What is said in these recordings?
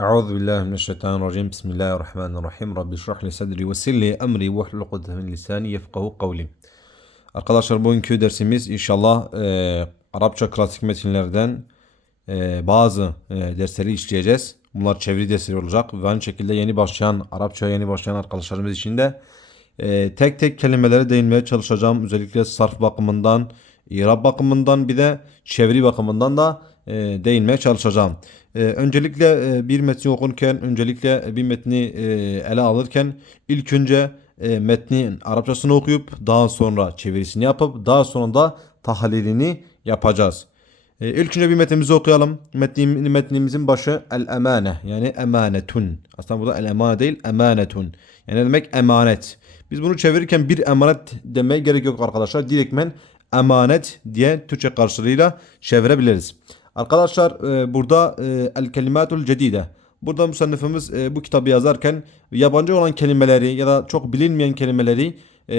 Euzu billahi mineşşeytanirracim. Bismillahirrahmanirrahim. Rabbi şrah li sadri ve silli emri ve hlul kudde min lisani yefkahu kavli. Arkadaşlar bugünkü dersimiz inşallah e, Arapça klasik metinlerden e, bazı e, dersleri işleyeceğiz. Bunlar çeviri dersleri olacak ve aynı şekilde yeni başlayan Arapçaya yeni başlayan arkadaşlarımız için de e, tek tek kelimelere değinmeye çalışacağım. Özellikle sarf bakımından, irab bakımından bir de çeviri bakımından da değinmeye çalışacağım. E, öncelikle e, bir metni okurken, öncelikle bir metni e, ele alırken ilk önce e, metnin Arapçasını okuyup daha sonra çevirisini yapıp daha sonra da tahlilini yapacağız. E, ilk önce bir metnimizi okuyalım. Metnim, metnimizin başı el emane yani emanetun. Aslında burada el emane değil emanetun. Yani demek emanet. Biz bunu çevirirken bir emanet demeye gerek yok arkadaşlar. Direktmen emanet diye Türkçe karşılığıyla çevirebiliriz. Arkadaşlar e, burada e, el kelimatul cedide. Burada musannifimiz e, bu kitabı yazarken yabancı olan kelimeleri ya da çok bilinmeyen kelimeleri e,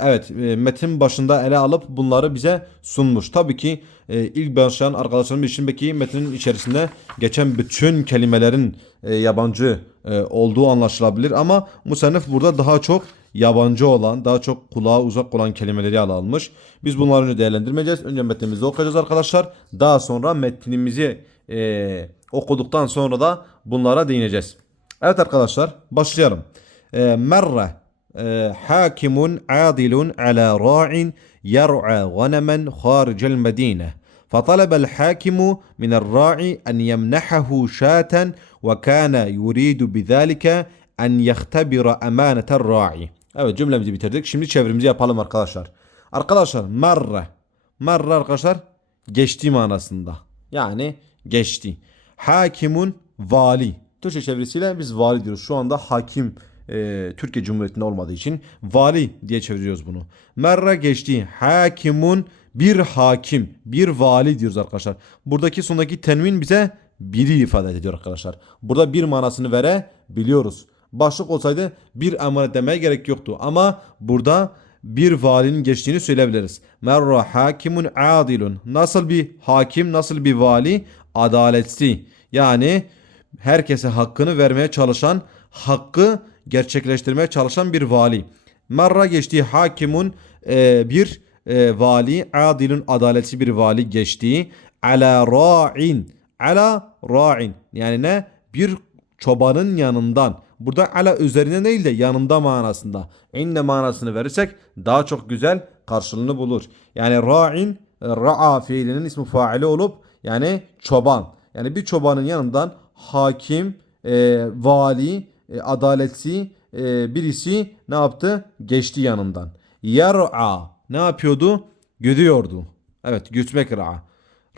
evet e, metin başında ele alıp bunları bize sunmuş. Tabii ki e, ilk başlayan arkadaşlarımız için belki metnin içerisinde geçen bütün kelimelerin e, yabancı olduğu anlaşılabilir ama musannif burada daha çok yabancı olan, daha çok kulağa uzak olan kelimeleri ele almış. Biz bunları önce değerlendirmeyeceğiz. Önce metnimizi okuyacağız arkadaşlar. Daha sonra metnimizi e, okuduktan sonra da bunlara değineceğiz. Evet arkadaşlar başlayalım. E, merre e, hakimun adilun ala ra'in yar'a ganamen haricel medine. فطلب الحاكم من الراعي أن يمنحه شاة وكان يريد بذلك أن يختبر أمانة الراعي Evet cümlemizi bitirdik. Şimdi çevirimizi yapalım arkadaşlar. Arkadaşlar marra. Marra arkadaşlar geçti manasında. Yani geçti. Hakimun vali. Türkçe çevirisiyle biz vali diyoruz. Şu anda hakim e, Türkiye Cumhuriyeti'nde olmadığı için vali diye çeviriyoruz bunu. Merra geçti. Hakimun bir hakim, bir vali diyoruz arkadaşlar. Buradaki sondaki tenvin bize biri ifade ediyor arkadaşlar. Burada bir manasını verebiliyoruz. Başlık olsaydı bir emanet demeye gerek yoktu. Ama burada bir valinin geçtiğini söyleyebiliriz. Merra hakimun adilun. Nasıl bir hakim, nasıl bir vali? Adaletli. Yani herkese hakkını vermeye çalışan, hakkı gerçekleştirmeye çalışan bir vali. Merra geçtiği hakimun e, bir e, vali, adilun adaletli bir vali geçtiği. Ala ra'in. Ala ra'in. Yani ne? Bir çobanın yanından. Burada ala üzerine değil de yanında manasında. İnne manasını verirsek daha çok güzel karşılığını bulur. Yani ra'in ra'a fiilinin ismi faili olup yani çoban. Yani bir çobanın yanından hakim, e, vali, e, adaletli e, birisi ne yaptı? Geçti yanından. Yar'a ne yapıyordu? Güdüyordu. Evet gütmek ra'a.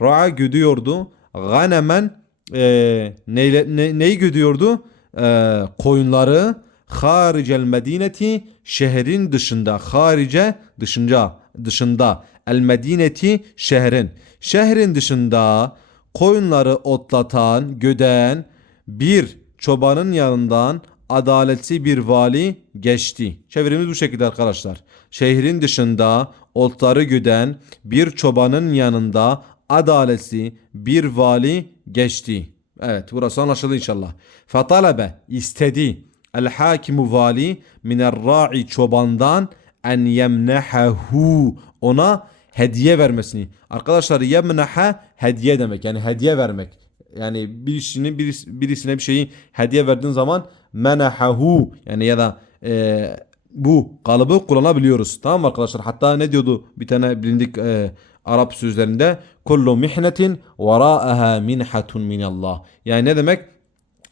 Ra'a güdüyordu. Ganemen e, neyle, ne, neyi güdüyordu? E, koyunları haricel medineti şehrin dışında harice dışında dışında el medineti şehrin şehrin dışında koyunları otlatan göden bir çobanın yanından adaletli bir vali geçti. Çevirimiz bu şekilde arkadaşlar. Şehrin dışında otları güden bir çobanın yanında adaletli bir vali geçti. Evet burası anlaşıldı inşallah. Fatalebe istedi el hakimu vali miner ra'i çobandan en yemnehahu ona hediye vermesini. Arkadaşlar yemneha hediye demek yani hediye vermek. Yani birisinin biris, birisine bir şeyi hediye verdiğin zaman menahahu yani ya da e, bu kalıbı kullanabiliyoruz. Tamam mı arkadaşlar? Hatta ne diyordu bir tane bilindik e, Arap sözlerinde kullu mihnetin varaaha minhatun minallah. Yani ne demek?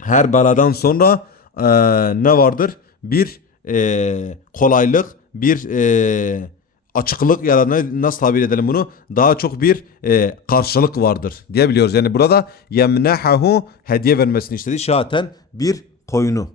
Her beladan sonra e, ne vardır? Bir e, kolaylık, bir e, açıklık ya da nasıl tabir edelim bunu? Daha çok bir e, karşılık vardır diyebiliyoruz. Yani burada yemnehahu hediye vermesini istedi. Şaten bir koyunu.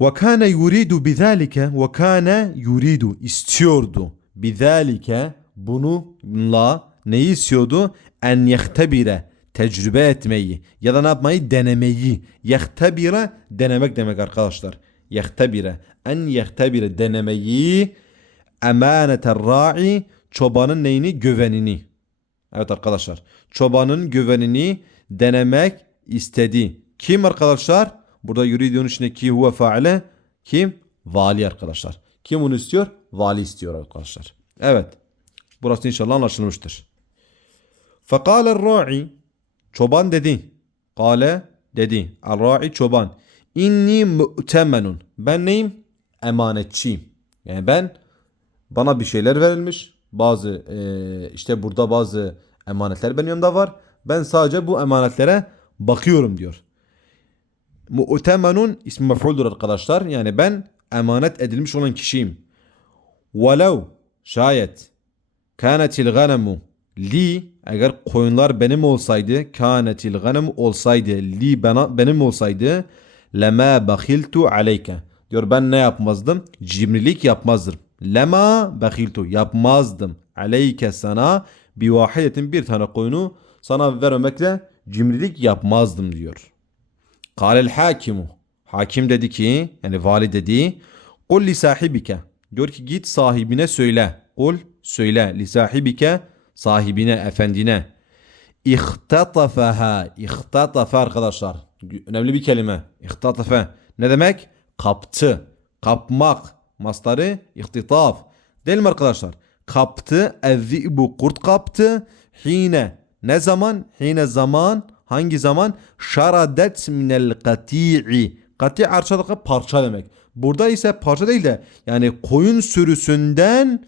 Ve kana yuridu bizalike ve kana yuridu istiyordu. Bizalike bununla neyi istiyordu? En yehtebire tecrübe etmeyi ya da ne yapmayı denemeyi. Yehtebire denemek demek arkadaşlar. Yehtebire en yehtebire denemeyi emaneter ra'i çobanın neyini güvenini. Evet arkadaşlar. Çobanın güvenini denemek istedi. Kim arkadaşlar? Burada yuridun içindeki huve faile kim? Vali arkadaşlar. Kim bunu istiyor? Vali istiyor arkadaşlar. Evet. Burası inşallah anlaşılmıştır. Fekale ra'i Çoban dedi. Kale dedi. Ar-ra'i çoban. İnni mu'temenun. Ben neyim? Emanetçiyim. Yani ben bana bir şeyler verilmiş. Bazı eee, işte burada bazı emanetler benim yanımda var. Ben sadece bu emanetlere bakıyorum diyor. Mu'temenun ismi mef'uldur arkadaşlar. Yani ben emanet edilmiş olan kişiyim. Velev şayet kânetil ganemu li eğer koyunlar benim olsaydı kânetil ganemu olsaydı li bana, benim olsaydı lema bakhiltu aleyke diyor ben ne yapmazdım cimrilik yapmazdım lema bakhiltu yapmazdım aleyke sana bir vahidetin bir tane koyunu sana vermemekle cimrilik yapmazdım diyor. Kâlel hakimu. Hakim dedi ki yani vali dedi. Kul li sahibike. Diyor ki git sahibine söyle. Kul söyle li sahibike sahibine efendine. İhtatafaha. İhtatafa arkadaşlar. Önemli bir kelime. İhtatafa. Ne demek? Kaptı. Kapmak. Mastarı ihtitaf. Değil mi arkadaşlar? Kaptı. Ezzibu kurt kaptı. Hine. Ne zaman? Hine zaman. Hangi zaman? Şaradet minel kati'i. Kati arşadaki parça demek. Burada ise parça değil de yani koyun sürüsünden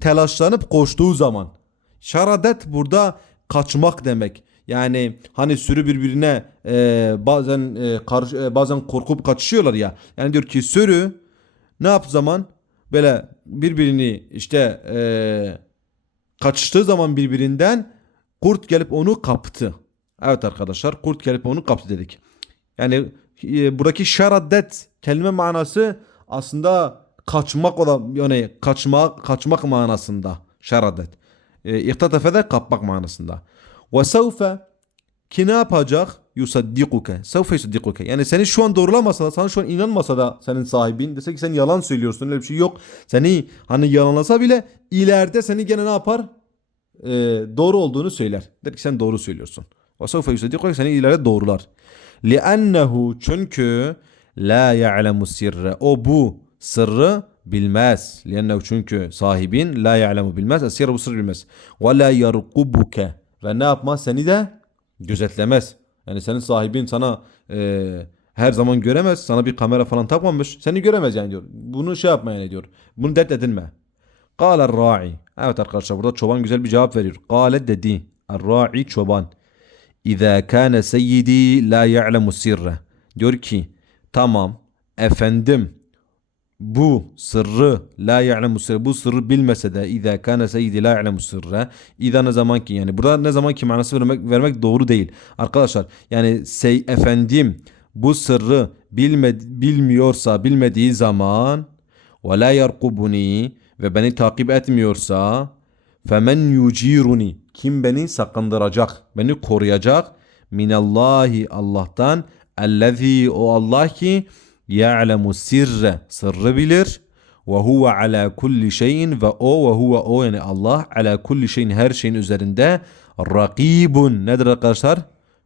telaşlanıp koştuğu zaman. Şaradet burada kaçmak demek. Yani hani sürü birbirine e, bazen e, karış, e, bazen korkup kaçışıyorlar ya. Yani diyor ki sürü ne yap zaman böyle birbirini işte e, kaçıştığı zaman birbirinden kurt gelip onu kaptı. Evet arkadaşlar kurt gelip onu kaptı dedik. Yani e, buradaki şaradet kelime manası aslında kaçmak olan yani kaçma kaçmak manasında şaradet. E, İhtatefe de kapmak manasında. Ve sevfe ki ne yapacak? Yusaddikuke. Sevfe yusaddikuke. Yani seni şu an doğrulamasa da sana şu an inanmasa da senin sahibin dese ki sen yalan söylüyorsun öyle bir şey yok. Seni hani yalanlasa bile ileride seni gene ne yapar? Ee, doğru olduğunu söyler. Der ki sen doğru söylüyorsun. Ve sevfe yusaddikuke seni ileride doğrular. Li'ennehu çünkü la ya'lemu sirre. O bu sırrı bilmez. Li'ennehu çünkü sahibin la ya'lemu bilmez. Sirre bu sırrı bilmez. Ve la yarkubuke. Ve ne yapmaz? Seni de gözetlemez. Yani senin sahibin sana e, her zaman göremez. Sana bir kamera falan takmamış. Seni göremez yani diyor. Bunu şey yapma yani diyor. Bunu dert edinme. Kâle ra'i. Evet arkadaşlar burada çoban güzel bir cevap veriyor. Kâle dedi. Ra'i çoban. İza kana seyyidi la ya'lemu sirre. Diyor ki tamam efendim bu sırrı la ya'lemu sirre bu sırrı bilmese de İza kana seyyidi la ya'lemu sirre İza ne zaman ki yani burada ne zaman ki manası vermek, vermek doğru değil. Arkadaşlar yani sey efendim bu sırrı bilme, bilmiyorsa bilmediği zaman ve la yarkubuni ve beni takip etmiyorsa femen yuciruni kim beni sakındıracak beni koruyacak minallahi Allah'tan ellezî o Allah ki ya'lemu sirre sırrı bilir ve huve ala kulli şeyin ve o ve huve o yani Allah ala kulli şeyin her şeyin üzerinde rakibun nedir arkadaşlar?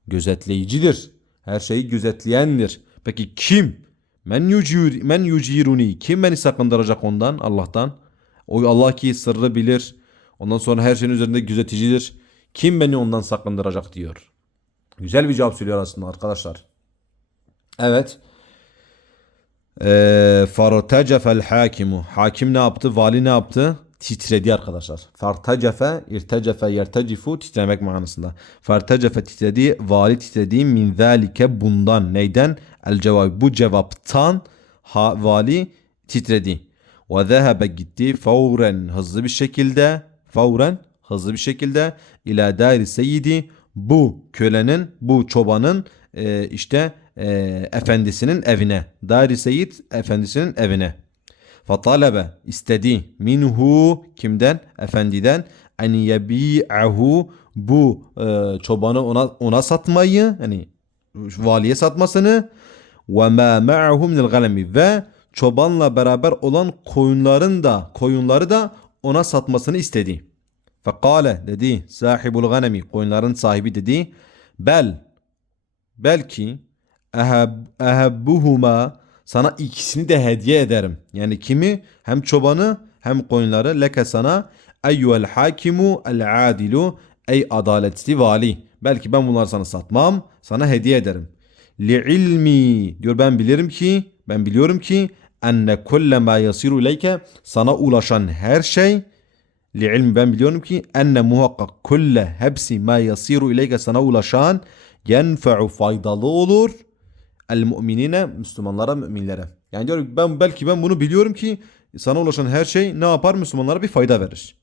Gözetleyicidir. Her şeyi gözetleyendir. Peki kim? Men yucir, men yuciruni. Kim beni sakındıracak ondan? Allah'tan. O Allah ki sırrı bilir. Ondan sonra her şeyin üzerinde gözeticidir. Kim beni ondan sakındıracak diyor. Güzel bir cevap söylüyor aslında arkadaşlar. Evet. Ee, Fartecefel hakimu. Hakim ne yaptı? Vali ne yaptı? Titredi arkadaşlar. Fartecefe, irtecefe, yertecifu titremek manasında. Fartecefe titredi, vali titredi min zalike bundan. Neyden? El cevap. Bu cevaptan ha, vali titredi. Ve zehebe gitti fauren hızlı bir şekilde fauren hızlı bir şekilde ila dairi seyyidi bu kölenin bu çobanın e, işte e, efendisinin evine. Dairi seyyid efendisinin evine. Fatalebe istedi minhu kimden? Efendiden en yebi'ahu bu e, çobanı ona ona satmayı hani valiye satmasını ve ma ma'ahu minel galemi ve çobanla beraber olan koyunların da koyunları da ona satmasını istedi. Fekale dedi sahibul ganemi koyunların sahibi dedi bel belki eheb, ehebbuhuma sana ikisini de hediye ederim. Yani kimi? Hem çobanı hem koyunları leke sana eyyuhel hakimu el adilu ey adaletli vali. Belki ben bunları sana satmam, sana hediye ederim. Li ilmi diyor ben bilirim ki, ben biliyorum ki enne kulle ma yasiru ileyke sana ulaşan her şey li ilmi ben biliyorum ki enne muhakkak kulle hepsi ma yasiru ileyke sana ulaşan yenfe'u faydalı olur el mu'minine Müslümanlara müminlere. Yani diyor ben belki ben bunu biliyorum ki sana ulaşan her şey ne yapar Müslümanlara bir fayda verir.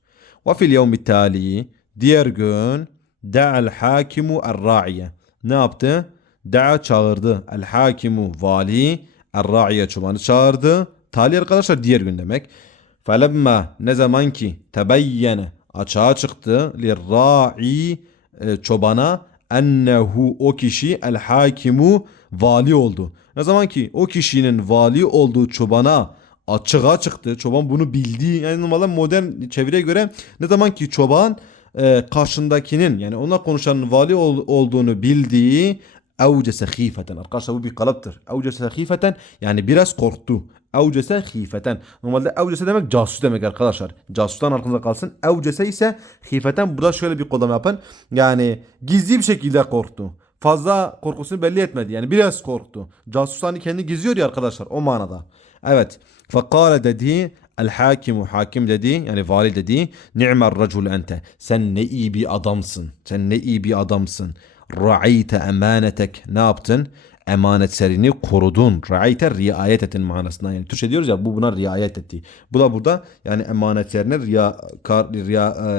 Ve fil yevmi tali diğer gün da'al hakimu er-ra'iye. Ne yaptı? Da'a çağırdı. El hakimu vali er-ra'iye çobanı çağırdı. Tali arkadaşlar diğer gün demek. Felemma ne zaman ki tebeyyene açığa çıktı lirra'i e, çobana ennehu o kişi el hakimu vali oldu. Ne zaman ki o kişinin vali olduğu çobana açığa çıktı. Çoban bunu bildiği yani normalde modern çevireye göre ne zaman ki çoban e, karşındakinin yani onunla konuşanın vali ol- olduğunu bildiği evcese hifeten. Arkadaşlar bu bir kalıptır. Evcese hifeten yani biraz korktu. Evcese hifeten. Normalde evcese demek casus demek arkadaşlar. Casustan aklınıza kalsın. Evcese ise hifeten. Burada şöyle bir kodlama yapın. Yani gizli bir şekilde korktu. Fazla korkusunu belli etmedi. Yani biraz korktu. Casus hani kendi gizliyor ya arkadaşlar. O manada. Evet. Fekale dedi El hakimu hakim dedi yani vali dedi ni'mer racul ente sen ne iyi bir adamsın sen ne iyi bir adamsın ra'ayte emanetek ne yaptın emanetlerini korudun. Ra'ayte riayet ettin manasında yani Türkçe diyoruz ya bu buna riayet etti. Bu da burada yani emanetlerine riya, kar, riya e,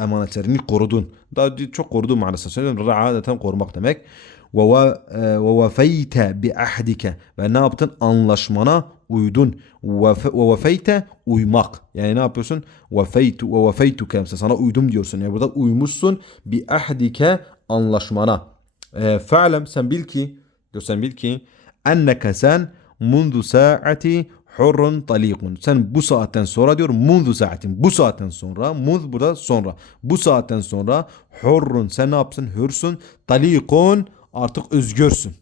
e, emanetlerini korudun. Daha çok korudu manasında söylüyorum. Ra'a zaten korumak demek. Ve ve- ve vefeyte bi ahdike. Ve ne yaptın? Anlaşmana uydun. Ve fe- ve vefeyte uymak. Yani ne yapıyorsun? Vefeytu ve vefeytuke sana uydum diyorsun. Yani burada uymuşsun bi ahdike anlaşmana. E, fe'lem sen bil ki diyor sen bil ki enneke sen mundu saati hurrun talikun. Sen bu saatten sonra diyor mundu saatin. Bu saatten sonra muz burada sonra. Bu saatten sonra hurrun sen ne yapsın? Hürsün. Talikun artık özgürsün.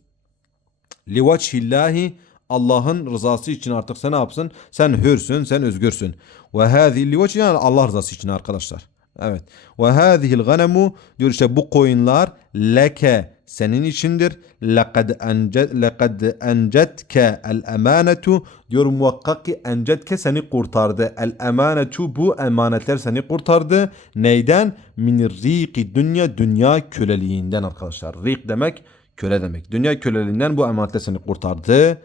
Livaçhillahi Allah'ın rızası için artık sen ne yapsın? Sen hürsün, sen özgürsün. Ve hâzi livaçhi yani Allah rızası için arkadaşlar. Evet. Ve hâzihil ganemu diyor işte bu koyunlar leke senin içindir. Lekad encet lekad encetke el emanetu diyor muhakkak ki encetke seni kurtardı. El emanetu bu emanetler seni kurtardı. Neyden? Min riqi dünya dünya köleliğinden arkadaşlar. Rik demek köle demek. Dünya köleliğinden bu emanetler seni kurtardı.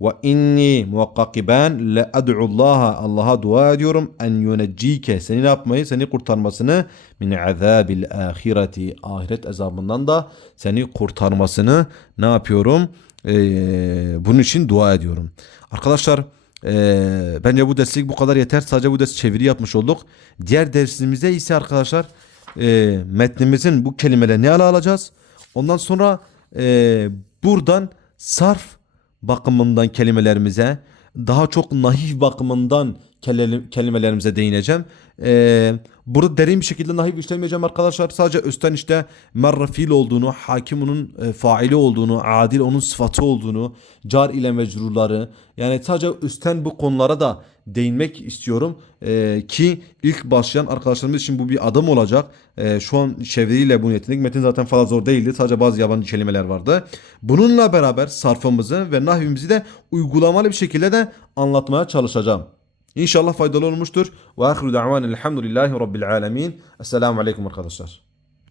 Ve inni muhakkak ki ben le ad'ullaha Allah'a dua ediyorum en yuneccike seni ne yapmayı seni kurtarmasını min azabil ahireti ahiret azabından da seni kurtarmasını ne yapıyorum Ee, bunun için dua ediyorum. Arkadaşlar ee, bence bu derslik bu kadar yeter. Sadece bu ders çeviri yapmış olduk. Diğer dersimizde ise arkadaşlar ee, metnimizin bu kelimeleri ne ala alacağız? Ondan sonra ee, buradan sarf bakımından kelimelerimize, daha çok nahif bakımından kelimelerimize değineceğim. Ee, burada derin bir şekilde nahif işlemeyeceğim arkadaşlar. Sadece üstten işte merre fiil olduğunu, hakim onun e, faili olduğunu, adil onun sıfatı olduğunu, car ile mecrurları. Yani sadece üstten bu konulara da değinmek istiyorum. Ee, ki ilk başlayan arkadaşlarımız için bu bir adım olacak. Ee, şu an çeviriyle bunu yetindik. Metin zaten fazla zor değildi. Sadece bazı yabancı kelimeler vardı. Bununla beraber sarfımızı ve nahvimizi de uygulamalı bir şekilde de anlatmaya çalışacağım. İnşallah faydalı olmuştur. Ve ahiru da'van elhamdülillahi rabbil alemin. Esselamu aleyküm arkadaşlar.